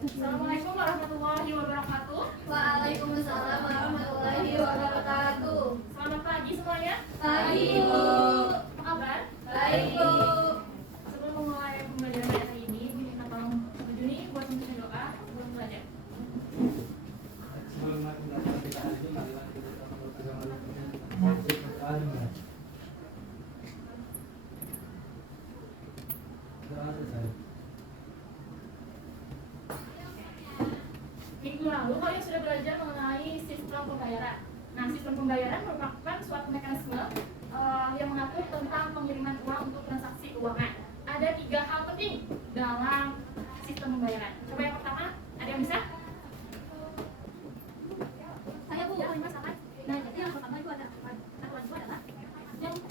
Assalamualaikum warahmatullahi wabarakatuh. Waalaikumsalam warahmatullahi wabarakatuh. Selamat pagi semuanya. Pagi, Bu. Apa kabar? Baik, Bu. Sebelum memulai pembelajaran hari ini, minta tolong Bu Juni buat membaca doa sebelum belajar. Sebelum melakukan kita hari ini, marilah kita berdoa. Doa selesai. Minggu lalu kalian sudah belajar mengenai sistem pembayaran. Nah, sistem pembayaran merupakan suatu mekanisme yang mengatur tentang pengiriman uang untuk transaksi keuangan. Ada 3 hal penting dalam sistem pembayaran. Coba yang pertama, ada yang bisa? Saya, Bu. Ya, silakan. Nah, jadi yang pertama itu ada aturan. Aturan itu adalah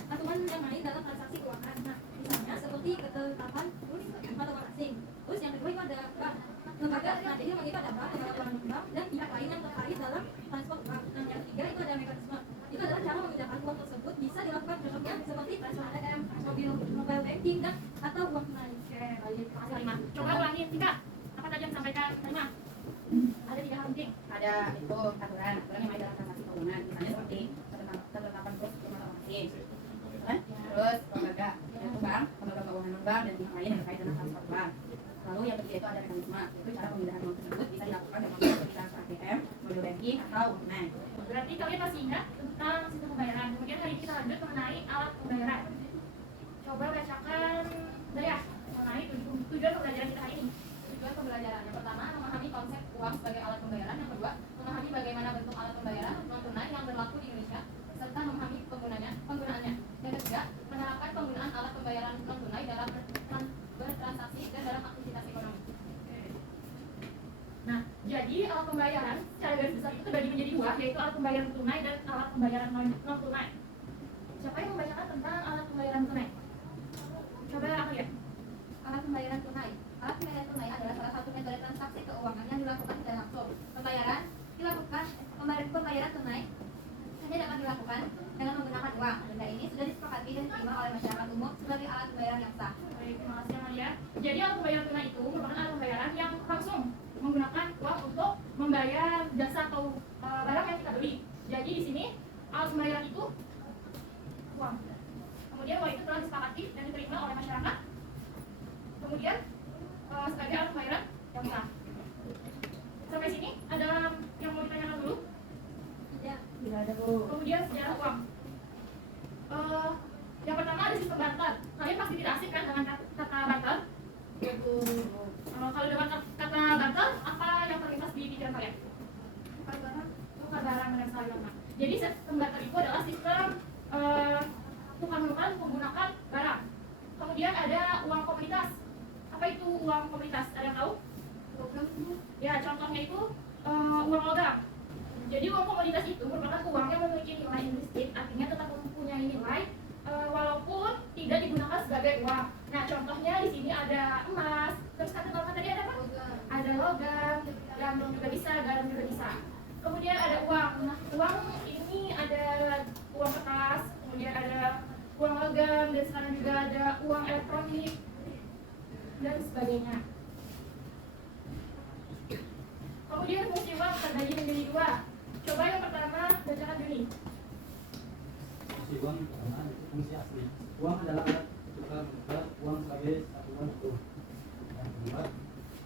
aturan yang main dalam transaksi keuangan. Nah, misalnya seperti ketetapan atau orang asing. Terus yang kedua itu ada bank, lembaga. Nah, jadi yang itu ada bank, lembaga keuangan bank, dan pihak lain yang terkait dalam transfer uang. Nah, yang ketiga itu ada mekanisme. Itu adalah cara memindahkan uang tersebut bisa dilakukan contohnya seperti transfer ATM, mobile banking, dan atau uang tunai. Oke, baik. Terima kasih, Halimah. Coba ulangi, Tika. Apa tadi yang disampaikan, Halimah? Ada 3 hal penting. Ada itu aturan yang main dalam transaksi keuangan, misalnya seperti ketetapan kurs rumah orang asing, terus lembaga yaitu bank, lembaga keuangan bank dan pihak lain yang terkait dengan transfer uang. Lalu yang ketiga itu ada mekanisme, yaitu cara pemindahan uang tersebut bisa dilakukan dengan seperti transfer ATM, mobile banking atau uang tunai. Berarti kalian masih ingat tentang sistem pembayaran. Kemudian hari ini kita lanjut mengenai alat pembayaran. Coba bacakan Dayah mengenai tujuan pembelajaran kita hari ini. Tujuan pembelajaran yang pertama, memahami konsep uang sebagai alat pembayaran. Yang kedua, memahami bagaimana bentuk alat pembayaran non tunai yang berlaku di Indonesia serta memahami penggunaannya. Yang ketiga, menerapkan penggunaan alat pembayaran non tunai dalam bertransaksi dan dalam aktivitas ekonomi. Nah, jadi alat pembayaran secara garis besar itu terbagi menjadi 2, yaitu alat pembayaran tunai dan alat pembayaran non tunai. Siapa yang membacakan tentang alat pembayaran tunai? Coba aku ya. Alat pembayaran tunai. Alat pembayaran tunai adalah salah satu metode transaksi keuangan yang dilakukan secara langsung. Pembayaran tunai hanya dapat dilakukan dengan menggunakan uang. Denda ini sudah disepakati dan diterima oleh masyarakat umum sebagai alat pembayaran yang sah. Baik, terima kasih Amalia. Jadi alat pembayaran tunai itu merupakan alat pembayaran yang langsung menggunakan uang untuk membayar jasa atau barang yang kita beli. Jadi di sini alat pembayaran itu uang. Kemudian uang itu telah disepakati dan diterima oleh masyarakat. Kemudian sebagai alat pembayaran yang sah. Sampai sini ada yang mau ditanyakan dulu? Tidak ada, Bu. Kemudian sejarah uang. Yang pertama ada sistem barter. Kalian pasti tidak asing kan dengan kata barter? Ya, Bu. Kalau dengan kata barter, apa yang terlintas di pikiran kalian? Tukar barang dan sekali lengkap. Jadi sistem barter itu adalah sistem tukar-menukar menggunakan barang. Kemudian ada uang komunitas. Apa itu uang komunitas? Ada yang tahu? Ya, contohnya itu uang logam. Jadi uang komoditas itu merupakan uang yang memiliki nilai intrinsikik, artinya tetap mempunyai nilai walaupun tidak digunakan sebagai uang. Nah, contohnya di sini ada emas. Terus kata bapak tadi ada apa? Ada logam, gandum juga bisa, garam juga bisa. Kemudian ada uang. Nah, uang ini ada uang kertas, kemudian ada uang logam, dan sekarang juga ada uang elektronik dan sebagainya. Kemudian fungsi uang terbagi menjadi 2. Coba yang pertama bacakan Juni. Fungsi uang pertama itu fungsi asli. Uang adalah alat tukar menukar uang sebagai satuan utuh. Yang kedua,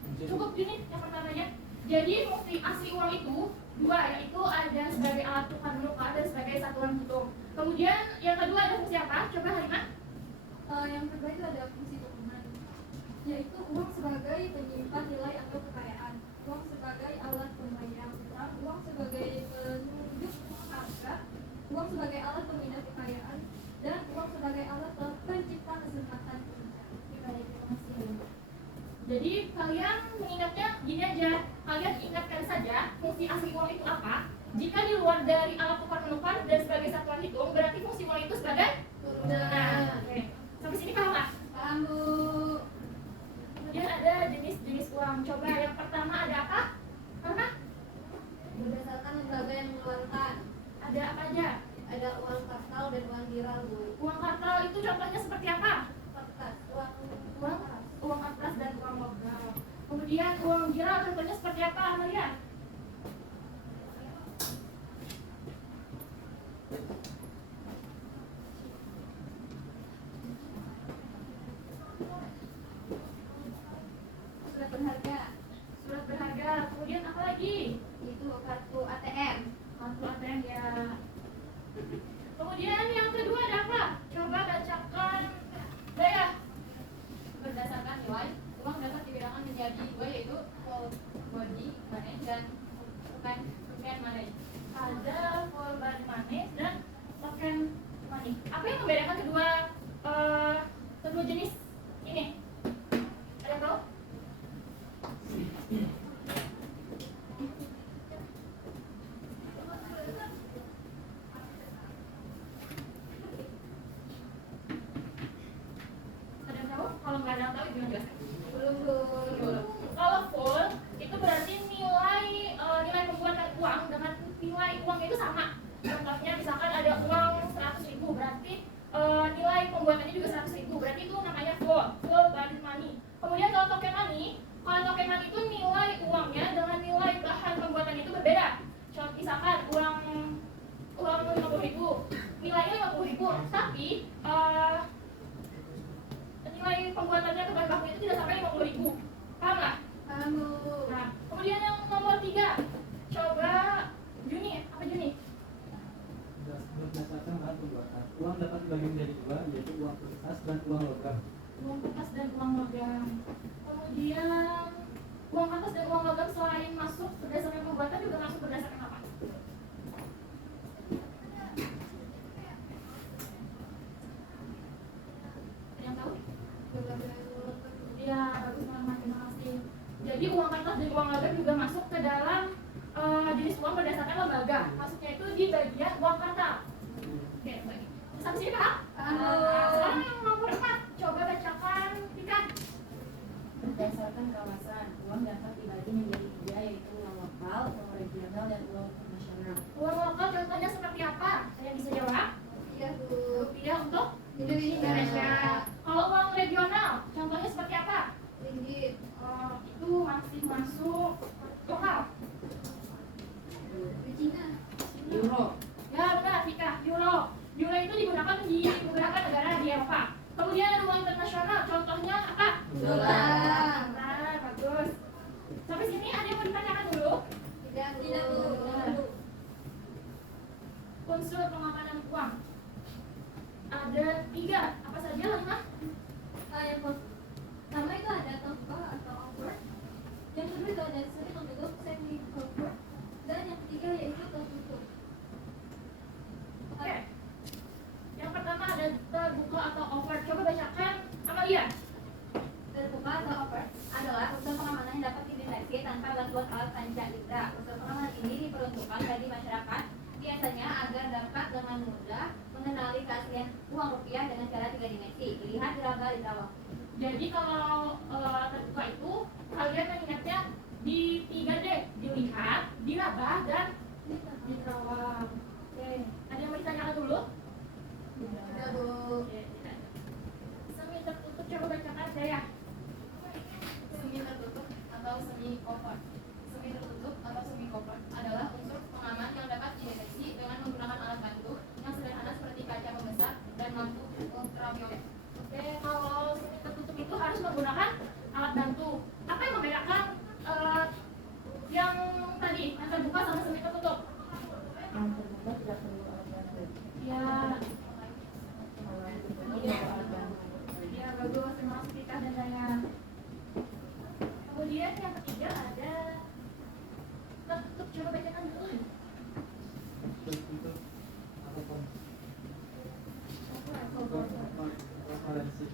fungsi Cukup Juni yang pertamanya. Jadi fungsi asli uang itu 2, yaitu ada sebagai alat tukar menukar dan sebagai satuan hitung. Kemudian yang kedua ada fungsi apa? Coba Halimah. Yang kedua itu ada fungsi dokumen, yaitu uang sebagai penyimpan nilai atau kekayaan, uang sebagai alat pembayar utang, uang sebagai penunjuk harga, uang sebagai alat pemindah kekayaan, dan uang sebagai alat pencipta kesempatan kerja. Baik, terima kasih. Jadi kalian mengingatnya gini aja. Kalian ingatkan saja fungsi asli uang itu apa. Jika di luar dari alat tukar menukar dan sebagai satuan hitung, berarti fungsi uang itu sebagai oke. Sampai sini paham nggak? Paham, Bu. Kemudian ada jenis-jenis uang. Coba yang pertama ada apa? Apa? Berdasarkan lembaga yang mengeluarkan, Ada apa aja? ada uang kartal dan uang giral, Bu. Uang kartal itu contohnya seperti apa? Kertas, Uang kertas dan uang logam. Kemudian Kemudian uang digital contohnya seperti apa, Amalia? Surat berharga Surat berharga. Kemudian apa lagi? itu kartu ATM. Kartu ATM ya. Kemudian yang kedua ada apa? Coba bacakan. Daya. Berdasarkan nilai, uang dapat dibedakan menjadi dua, yaitu full body money dan token money. Ada full body money dan token money. Apa yang membedakan kedua jenis ini? Ada yang tahu? Ada yang tahu? Kalau nggak ada yang tahu, gimana jelaskan? Belum. Kalau full itu berarti nilai pembuatan uang dengan nilai uang itu sama. Contohnya misalkan ada uang 100.000, berarti nilai pembuatannya juga 100.000, berarti itu namanya full body money. Kemudian kalau token money itu nilai uangnya dengan nilai bahan pembuatan itu berbeda. Contoh misalkan uang 50.000, nilainya 50.000, tapi nilai pembuatannya atau bahan baku itu tidak sampai 50.000. Paham nggak? Kamu. Nah, kemudian yang nomor 3, coba Juni, apa Juni? Berdasarkan bahan pembuatan, uang dapat dibagi menjadi dua, yaitu uang kertas dan uang logam. Uang kertas dan uang logam. Kemudian uang kertas dan uang logam selain masuk berdasarkan pembuatan juga masuk berdasarkan apa? Ada yang tahu? Ya, bagus banget, terima kasih. Jadi uang kertas dan uang logam juga masuk ke dalam jenis uang berdasarkan lembaga. Masuknya itu di bagian uang kartal. Oke, baik. Sampai sini paham? Sekarang yang nomor 4, coba bacakan Tika. Berdasarkan kawasan, uang dapat dibagi menjadi tiga, yaitu uang lokal, uang regional, dan uang internasional. Uang lokal contohnya seperti apa? Ada yang bisa jawab? Iya, Bu. Rupiah untuk Indonesia. Kalau uang regional, contohnya seperti apa? Ringgit. Itu masih masuk lokal. Di Cina. Euro, Ya benar, Tika. Euro. Euro itu digunakan di beberapa negara di Eropa. Kemudian ada uang internasional, contohnya apa? Dolar. Nah, bagus. Sampai sini ada yang mau ditanyakan dulu? Tidak, Bu. Unsur pengamanan uang ada 3, apa saja 5? Yang pertama itu ada toko atau over. Yang kedua itu ada semi tertutup, semi over. Dan yang ketiga yaitu tertutup. Oke. Yang pertama ada terbuka atau over. Coba bacakan Amalia. Terbuka atau over adalah unsur pengamanan yang dapat dideteksi tanpa bantuan alat panca indera. Unsur pengamanan ini diperuntukkan bagi masyarakat biasanya agar dapat dengan mudah mengenali keaslian uang rupiah dengan cara 3 dimensi. Dilihat diraba di bawah. Jadi kalau terbuka itu kalian mengingatnya di 3D, dilihat, diraba, dan diterawang. Oke. Ada yang mau ditanyakan dulu? Tidak, Bu. Oke, tidak. Semi tertutup, coba bacakan saya. Semi tertutup atau semi cover. Semi tertutup atau semi cover adalah unsur pengaman yang dapat dideteksi dengan menggunakan alat bantu yang sederhana seperti kaca pembesar dan lampu ultraviolet. Oke, kalau semi tertutup itu harus menggunakan alat bantu. Apa yang membedakan yang tadi, yang terbuka sama semi tertutup? yang terbuka tidak perlu alat bantu. Ya, Kalau yang tertutup perlu alat bantu. ya bagus, terima kasih Tika dan Daya. Kemudian yang ketiga ada tertutup, coba bacakan dulu. Tertutup atau transparansi.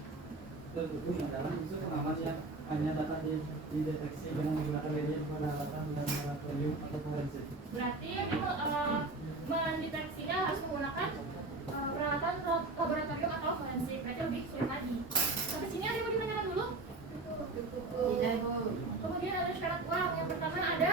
Tertutup adalah unsur pengaman yang hanya dapat dideteksi dengan menggunakan media pengamatan dan laboratorium atau forensik. Berarti ini mendeteksinya harus menggunakan peralatan laboratorium atau forensik. Berarti lebih sulit lagi. Sampai sini ada yang mau ditanyakan dulu? Tidak, Bu. Kemudian ada syarat uang. Yang pertama ada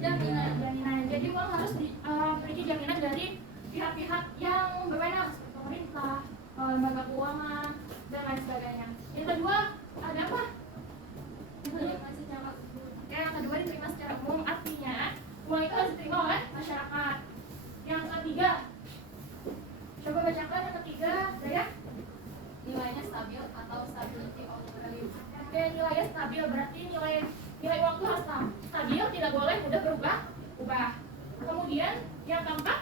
jaminan. Jadi uang harus memiliki jaminan dari pihak-pihak yang berwenang seperti pemerintah, lembaga keuangan, dan lain sebagainya. Yang kedua ada apa? Yang masih jawab. stabil, tidak boleh mudah berubah. Kemudian yang keempat,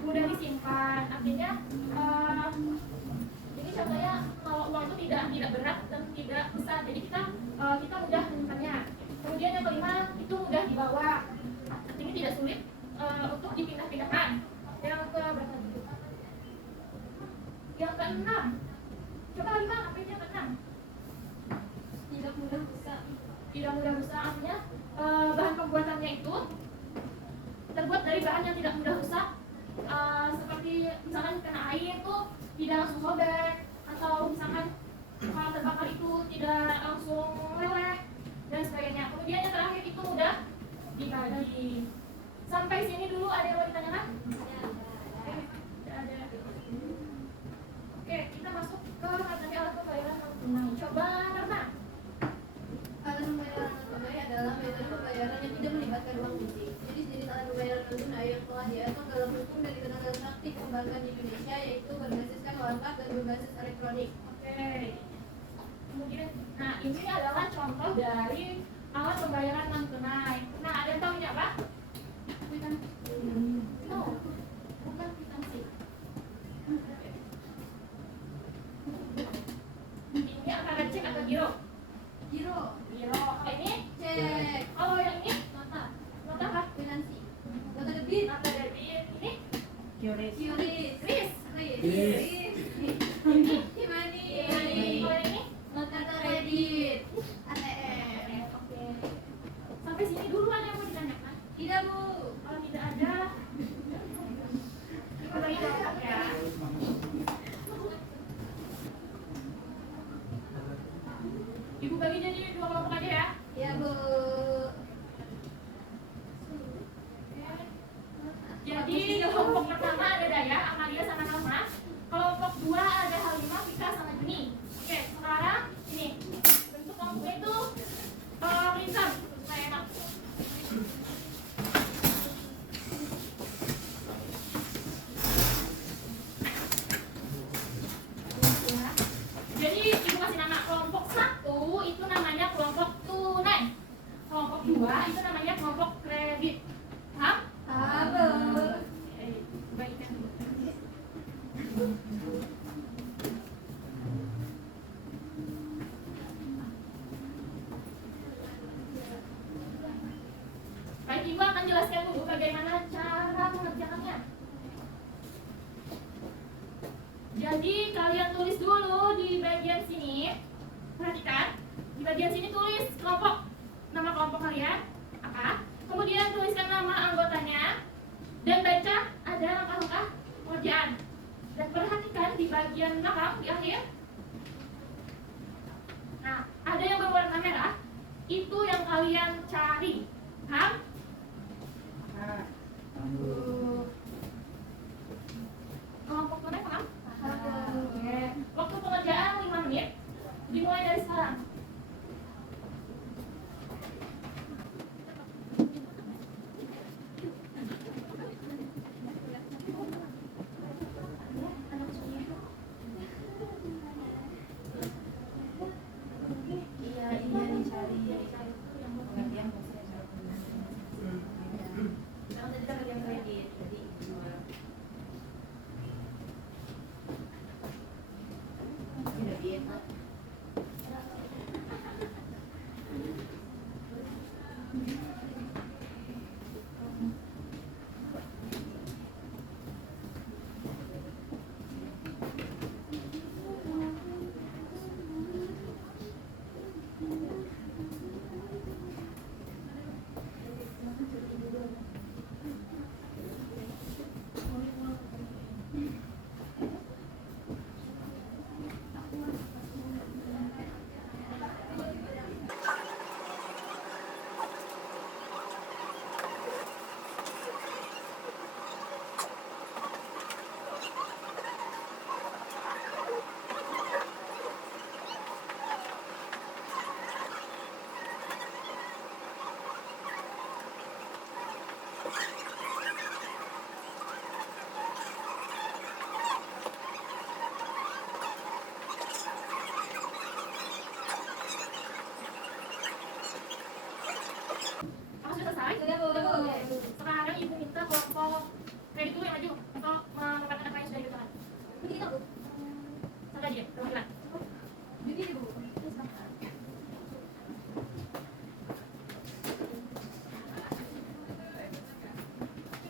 mudah disimpan. Artinya ini contohnya kalau uang itu tidak berat dan tidak besar, jadi kita mudah menyimpannya. Kemudian yang kelima, itu mudah dibawa, artinya tidak sulit untuk dipindah-pindahkan. Yang ke berapa dulu? Yang keenam, coba lagi bang, apa itu yang keenam? Tidak mudah rusak. Tidak mudah rusak, artinya bahan pembuatannya itu terbuat dari bahan yang tidak mudah rusak. Seperti misalkan kena air tuh tidak langsung sobek, atau misalkan kalau terbakar itu tidak langsung meleleh dan sebagainya. Kemudian yang terakhir itu mudah dibagi. Sampai sini dulu ada yang mau ditanyakan? Ada. Oke, kita masuk ke materi alat pembayaran non tunai. Coba Karna. Alat pembayaran non tunai adalah metode pembayaran yang tidak melibatkan uang fisik. Jadi jenis alat pembayaran non tunai yang telah diatur dalam hukum dan dikenakan praktik perbankan di Indonesia, yaitu berbasiskan warkat dan berbasis elektronik. Oke. Kemudian, nah ini adalah contoh dari alat pembayaran non tunai. Nah, ada yang tahu ini apa? No, bukan kwitansi. Ini antara cek atau giro? Giro, Giro. Ini? cek, Kalau yang ini? nota, Nota apa? finansi, nota debit, Nota debit. Ini? Qris. QRIS, Kris. Ini Himani, Kalau yang ini? nota kredit, ATM. Oke. Sampai sini dulu ada yang mau ditanyakan? Tidak bu, Kalau tidak ada, kita bagi kelompok ya. Ibu bagi jadi 2 kelompok aja ya. ya bu. Jadi kelompok pertama ada Daya, Amalia sama Salma. Kelompok 2 ada Halimah, Vika sama Juni. Oke, sekarang ini bentuk kelompoknya itu melintang supaya enak. Jadi ibu kasih nama kelompok 1 itu namanya kelompok tunai. Kelompok 2 itu namanya kelompok kredit. Paham? Apa? Baikkan dulu. Baik, ibu akan jelaskan dulu bagaimana cara mengerjakannya. Jadi kalian tulis dulu di bagian sini. Perhatikan, di bagian sini tulis kelompok, nama kelompok kalian apa. Kemudian tuliskan nama anggotanya dan baca ada langkah-langkah pengerjaan. Dan perhatikan di bagian belakang di akhir. Nah, ada yang berwarna merah. Itu yang kalian cari. Paham? Kelompok tunai paham? Oke. Waktu pengerjaan 5 menit. Dimulai dari sekarang. Iya, ini yang dicari. Pengertian fungsi dan cara penggunaan. Yang tadi kan yang kredit.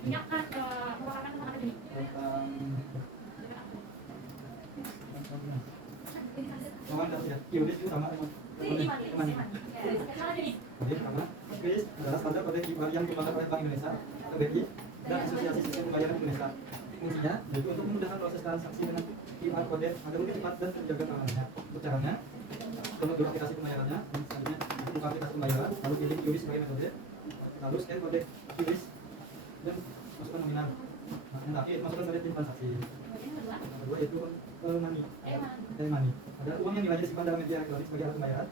Punya kan merupakan tentang apa ini? Kawan tidak, Qris itu sama dengan Emani. Salah jadi. Jadi pertama, Qris adalah standar kode QR yang dikembangkan oleh Bank Indonesia atau BI dan Asosiasi Sistem Pembayaran Indonesia. Fungsinya yaitu untuk memudahkan proses transaksi dengan QR kode agar lebih cepat dan terjaga keamanannya. Untuk caranya, download dulu aplikasi pembayarannya, selanjutnya buka aplikasi pembayaran, lalu pilih Qris sebagai metode, lalu scan kode Qris dan masukkan nominal. Nah, yang terakhir masukkan kode PIN transaksi. Yang kedua yaitu money. E-money adalah uang yang nilainya disimpan dalam media elektronik sebagai alat pembayaran.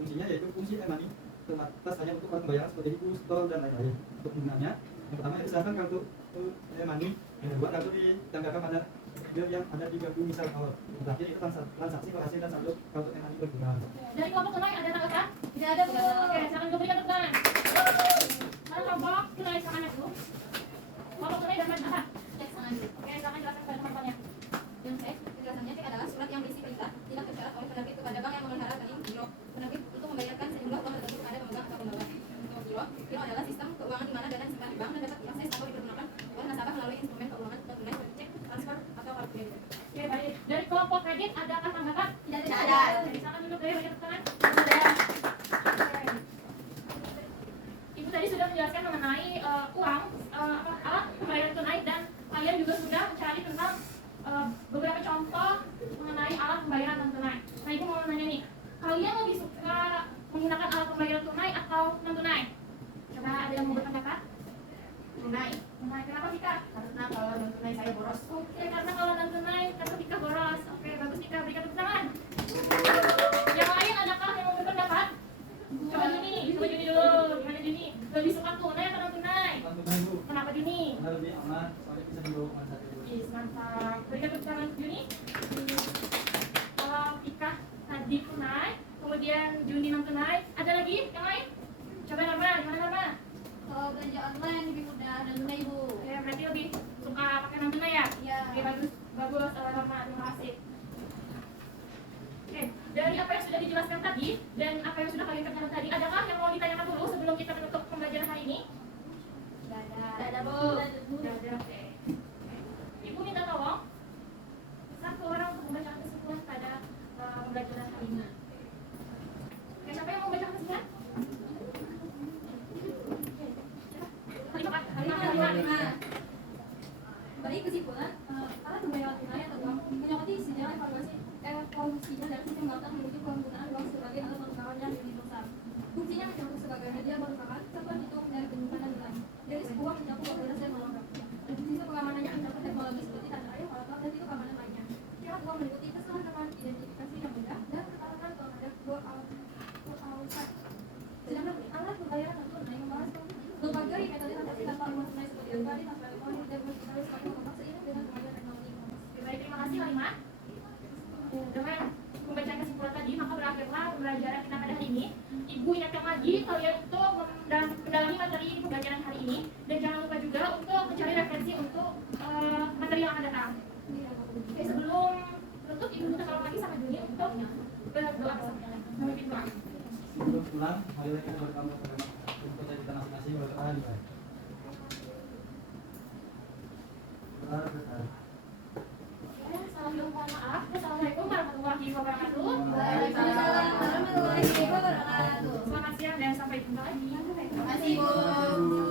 Fungsinya yaitu fungsi e-money terbatas hanya untuk alat pembayaran seperti buku, tol, dan lain-lain. Untuk penggunaannya, yang pertama diserahkan kartu e-money, yang kedua kartu ditempelkan pada bil yang ada di gardu misal kalau. Yang terakhir itu transaksi berhasil dan saldo kartu e-money berkurang. Dari kelompok tunai ada tanggapan? Tidak ada, Bu. Oke, silakan diberikan tepuk tangan. Mana kelompok tunai tangannya dulu? Kelompok tunai dan apa? Cek tangan dulu. Oke, silakan jelaskan pada teman-temannya. Yang cek, penjelasannya cek adalah surat yang berisi perintah tidak tercatat oleh penerbit kepada bank yang memelihara rekening giro penerbit untuk membayarkan sejumlah uang tertentu kepada pemegang atau pembawa. Untuk giro adalah sistem keuangan di mana dana disimpan di bank dan dapat diakses atau dipergunakan oleh nasabah melalui instrumen keuangan non tunai seperti cek, transfer, atau kartu kredit. Oke, baik. Dari kelompok kredit adakah tanggapan? Tidak ada. Silakan duduk dari berikan tepuk tangan. Sudah. Ibu tadi sudah menjelaskan mengenai uang, alat pembayaran tunai, dan kalian juga sudah mencari tentang beberapa contoh mengenai alat pembayaran non tunai. Nah, ibu mau nanya nih, kalian lebih suka menggunakan alat pembayaran tunai atau non tunai? Coba ada yang mau berpendapat? Tunai. Tunai, kenapa Vika? Karena kalau non tunai saya boros. Oke, karena kalau non tunai karena Vika boros. Oke, bagus Vika, berikan tepuk tangan. Yang lain adakah yang mau berpendapat? Coba Juni dulu. Gimana Juni? Lebih suka tunai atau non tunai? Tunai Bu, Kenapa Juni? karena lebih aman, soalnya bisa dibawa kemana saja. Yes, mantap. Berikan tepuk tangan untuk Juni. Kalau Vika tadi tunai, kemudian Juni non tunai. Ada lagi yang lain? Coba Norma, gimana Norma? Kalau belanja online lebih mudah dan tunai, Bu. Oke, berarti lebih suka pakai non tunai ya? Iya. Oke, bagus, Norma, terima kasih. Oke, dari apa yang sudah dijelaskan tadi dan apa yang sudah kalian kerjakan tadi, adakah yang mau ditanyakan dulu sebelum kita menutup pembelajaran hari ini? Tidak ada. Tidak ada, Bu. Tidak ada, oke. Ibu minta tolong satu orang untuk membacakan kesimpulan pada pembelajaran hari ini. Oke, siapa yang mau membacakan kesimpulan? Halimah. Baik, kesimpulan, alat pembayaran tunai atau uang menyokoti sejarah evolusinya dari sistem bank menuju penggunaan uang sebagai alat penukaran yang universal. Fungsinya mencakup sebagai media penukaran serta hitung dari penyimpanan nilai. Dari uang mencakup mobilitas dan logam. Dan sistem pengamanannya mencakup teknologi seperti tanda air, holocaust, dan sistem keamanan lainnya. Syarat uang meliputi keselamatan identifikasi yang mudah dan ketahanan terhadap dua alat. Sedangkan alat pembayaran non tunai membahas berbagai metode transaksi tanpa uang tunai seperti kredit, transfer elektronik, dan berbagai seiring dengan kemajuan teknologi. Oke, baik, terima kasih Halimah. Dengan pembacaan kesimpulan tadi, maka berakhirlah pembelajaran kita pada hari ini. Ibu ingatkan lagi kalian untuk mendalami materi pembelajaran hari ini, dan jangan lupa juga untuk mencari referensi untuk materi yang akan datang. Oke, sebelum tutup, ibu minta tolong lagi sama Juni untuk berdoa bersama. Memimpin doa. Sebelum pulang, marilah kita berdoa untuk kita masing-masing berdoa di baik. Berdoa. Mohon maaf. Assalamualaikum warahmatullahi wabarakatuh. Waalaikumsalam warahmatullahi wabarakatuh. Selamat siang dan sampai jumpa lagi. Terima kasih, Bu.